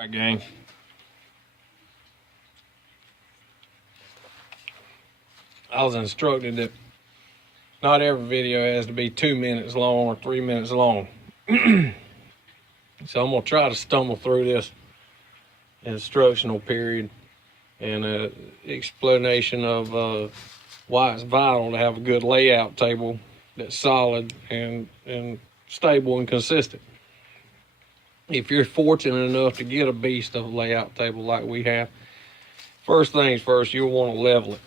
All right, gang. I was instructed that not every video has to be 2 minutes long or 3 minutes long. So I'm gonna try to stumble through this instructional period and explanation of why it's vital to have a good layout table that's solid and stable and consistent. If you're fortunate enough to get a beast of a layout table like we have, first things first, you'll want to level it.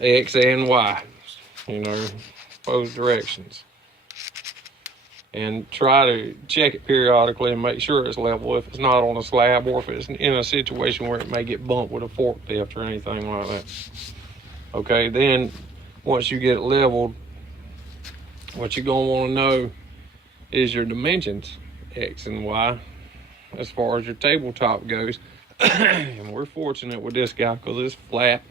X and Y, both directions. And try to check it periodically and make sure it's level if it's not on a slab or if it's in a situation where it may get bumped with a forklift or anything like that. Okay, then once you get it leveled, what you're gonna wanna know is your dimensions, X and Y, as far as your tabletop goes. And we're fortunate with this guy because it's flat.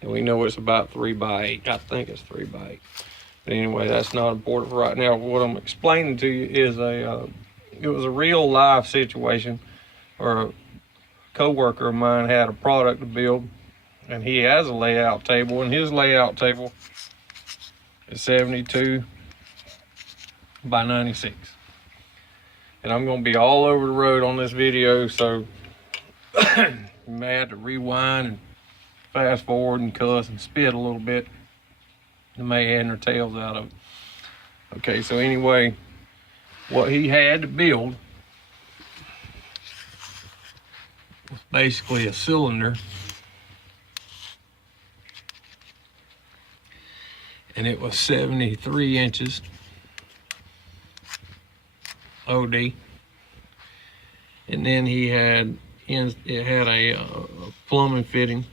And we know it's about 3x8. I think it's 3x8. But anyway, that's not important for right now. What I'm explaining to you is it was a real life situation where a co-worker of mine had a product to build, and he has a layout table, and his layout table is 72 by 96. And I'm gonna be all over the road on this video, so you may have to rewind and fast forward and cuss and spit a little bit. They may add their tails out of it. Okay, so anyway, what he had to build was basically a cylinder, and it was 73 inches OD, and then it had a plumbing fitting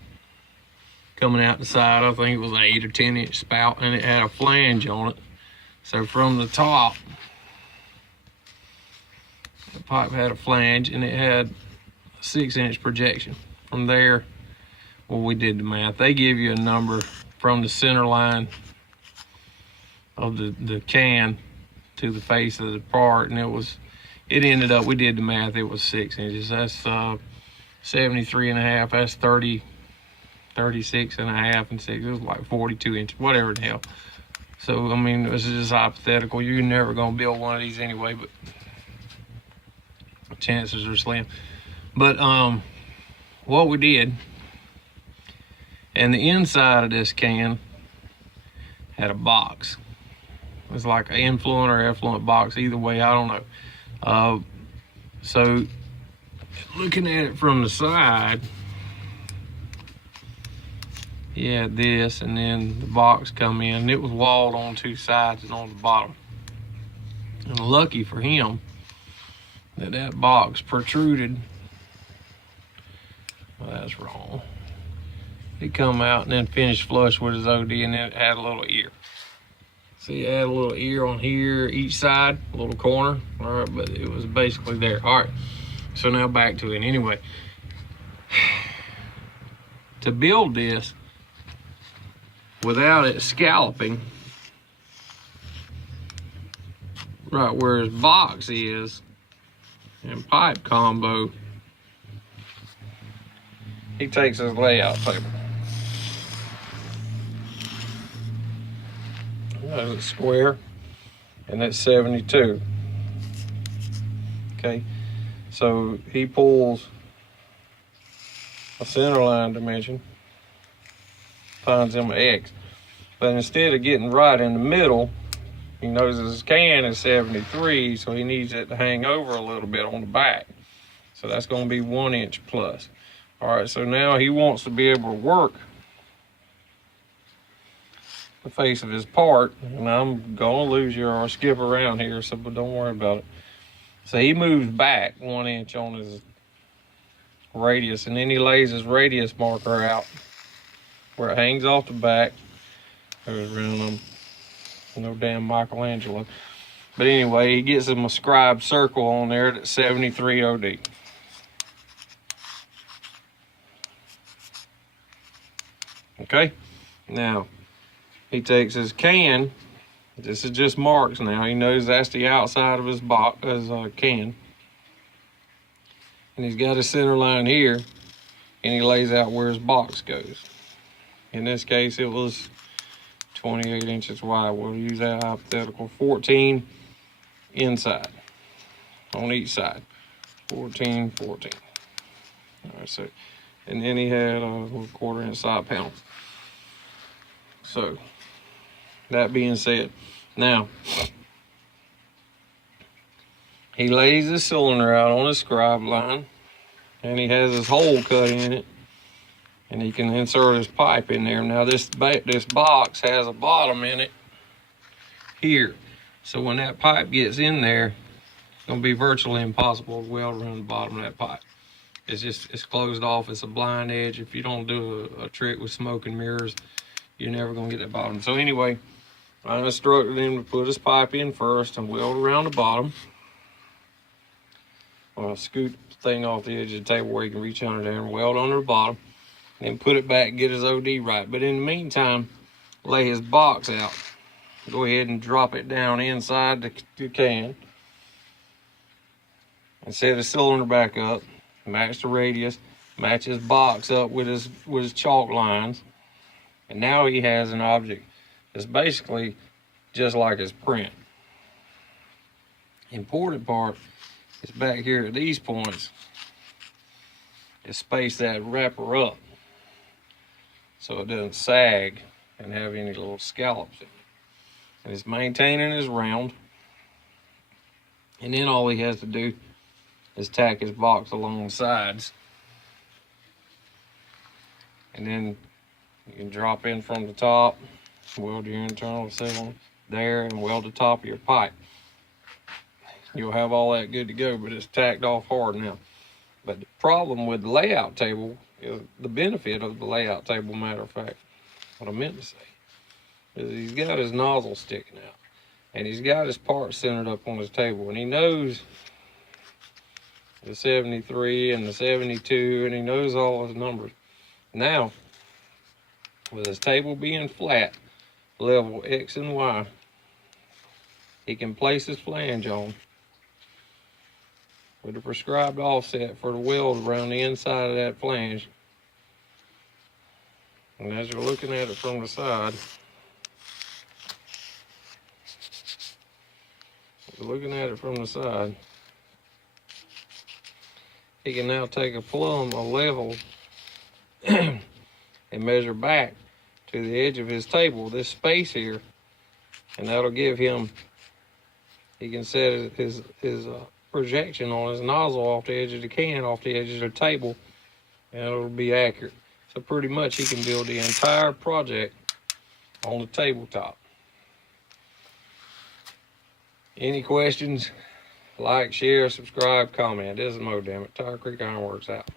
coming out the side. I think it was an 8 or 10 inch spout, and it had a flange on it. So from the top, the pipe had a flange, and it had a 6-inch projection. From there, well, we did the math. They give you a number from the center line of the can to the face of the part, and it ended up, we did the math, it was 6 inches. That's 73 and a half, that's 36 and a half and 6, it was like 42 inches, whatever the hell. So, I mean, this is just hypothetical. You're never gonna build one of these anyway, but chances are slim. But what we did, and the inside of this can had a box. It was like an influent or effluent box, either way, I don't know. So looking at it from the side, he had this, and then the box come in, and it was walled on 2 sides and on the bottom. And lucky for him that box protruded. Well, that's wrong. It come out and then finished flush with his OD, and then it had a little ear. See, it had a little ear on here, each side, a little corner. All right, but it was basically there. All right, so now back to it. Anyway, to build this without it scalloping right where his box is and pipe combo, he takes his layout table. It's square, and that's 72. Okay, so he pulls a center line dimension, finds him an X, but instead of getting right in the middle, he knows his can is 73, so he needs it to hang over a little bit on the back. So that's going to be 1 inch plus. All right, so now he wants to be able to work the face of his part, and I'm gonna lose you or skip around here, so but don't worry about it. So he moves back 1 inch on his radius, and then he lays his radius marker out where it hangs off the back. There's around them, no damn Michelangelo. But anyway, he gets him a scribed circle on there that's 73 OD. Okay, now he takes his can This is just marks now. He knows that's the outside of his box, his can. And he's got his center line here, and he lays out where his box goes. In this case, it was 28 inches wide. We'll use that hypothetical. 14 inside on each side. 14, 14. All right, so, and then he had a 1/4 inch side panel. So, that being said, now, he lays his cylinder out on his scribe line, and he has his hole cut in it, and he can insert his pipe in there. Now, this box has a bottom in it here. So when that pipe gets in there, it's gonna be virtually impossible to weld around the bottom of that pipe. It's closed off. It's a blind edge. If you don't do a trick with smoke and mirrors, you're never gonna get that bottom. So anyway, I instructed him to put his pipe in first and weld around the bottom. I'll scoot the thing off the edge of the table where he can reach under there and weld under the bottom. Then put it back and get his OD right. But in the meantime, lay his box out. Go ahead and drop it down inside the can. And set his cylinder back up. Match the radius. Match his box up with his chalk lines. And now he has an object that's basically just like his print. Important part is back here at these points. Is space that wrapper up so it doesn't sag and have any little scallops in it. And it's maintaining his round. And then all he has to do is tack his box along the sides. And then you can drop in from the top, weld your internal cylinder there, and weld the top of your pipe. You'll have all that good to go, but it's tacked off hard now. But the problem with the layout table is the benefit of the layout table, matter of fact, what I meant to say, is he's got his nozzle sticking out. And he's got his parts centered up on his table. And he knows the 73 and the 72, and he knows all his numbers. Now, with his table being flat, level X and Y, he can place his flange on with a prescribed offset for the weld around the inside of that flange. And as you're looking at it from the side, he can now take a level, and measure back to the edge of his table, this space here, and that'll give him, he can set his projection on his nozzle off the edge of the can, off the edge of the table, and it'll be accurate. So pretty much he can build the entire project on the tabletop. Any questions? Like, share, subscribe, comment. This is Mo, damn it. Tire Creek Ironworks out.